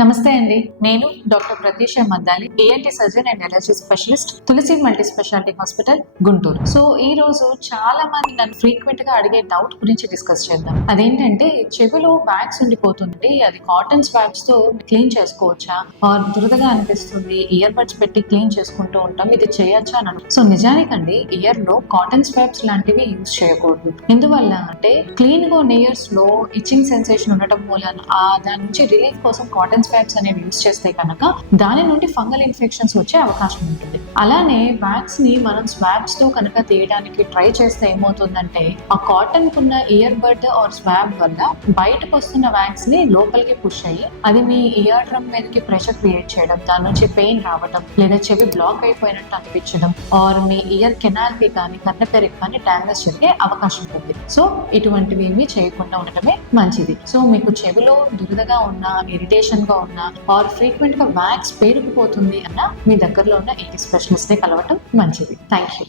నమస్తే అండి. నేను doctor Prateesha Maddali, ENT surgeon and allergy specialist, Tulasi multi speciality hospital, Guntur. So ఈ రోజు చాలా మంది నన్ను ఫ్రీక్వెంట్ గా అడిగే డౌట్ గురించి డిస్కస్ చేద్దాం. అదేంటంటే చెవిలో వ్యాక్స్ ఉండిపోతుంది, అది కాటన్ స్వాబ్స్ తో క్లీన్ చేసుకోవచ్చా, ఆర్ దురదగా అనిపిస్తుంది, ఇయర్ బడ్స్ పెట్టి క్లీన్ చేసుకుంటూ ఉంటాం, ఇది చేయొచ్చా అని. సో నిజానికండి ఇయర్ లో కాటన్ స్వాబ్స్ లాంటివి యూజ్ చేయకూడదు. ఎందువల్ల అంటే క్లీన్ గా ఉన్న ఇయర్స్ లో ఇచ్చింగ్ సెన్సేషన్ ఉండటం మూలన దాని నుంచి రిలీఫ్ కోసం కాటన్ స్వాబ్స్ అనేవి యూజ్ చేస్తే కనుక దాని నుండి ఫంగల్ ఇన్ఫెక్షన్స్ వచ్చే అవకాశం ఉంటుంది. అలానే వ్యాక్స్ ని మనం స్వాబ్స్ తో కనుక తీయడానికి ట్రై చేస్తే ఏమవుతుందంటే ఆ కాటన్ కున్న ఇయర్ బడ్ ఆర్ స్వాబ్ వల్ల బయటకు వస్తున్న వ్యాక్స్ ని లోపలికి పుష్ అయ్యి అది మీ ఇయర్ డ్రమ్ మీదకి ప్రెషర్ క్రియేట్ చేయడం, దాని నుంచి పెయిన్ రావడం, లేదా చెవి బ్లాక్ అయిపోయినట్టు అనిపించడం, ఆర్ మీ ఇయర్ కెనాల్ కి కానీ కన్నపెరికి కానీ డ్యామేజ్ జరిగే అవకాశం ఉంటుంది. సో ఇటువంటివి ఏమీ చేయకుండా ఉండటమే మంచిది. సో మీకు చెవిలో దురదగా ఉన్న, ఇరిటేషన్ గా ఉన్న, ఆర్ ఫ్రీక్వెంట్ గా వ్యాక్స్ పేరుకుపోతుంది అన్న మీ దగ్గరలో ఉన్న ఏటీ స్పెషలిస్ట్ ని కలవటం మంచిది. Thank you.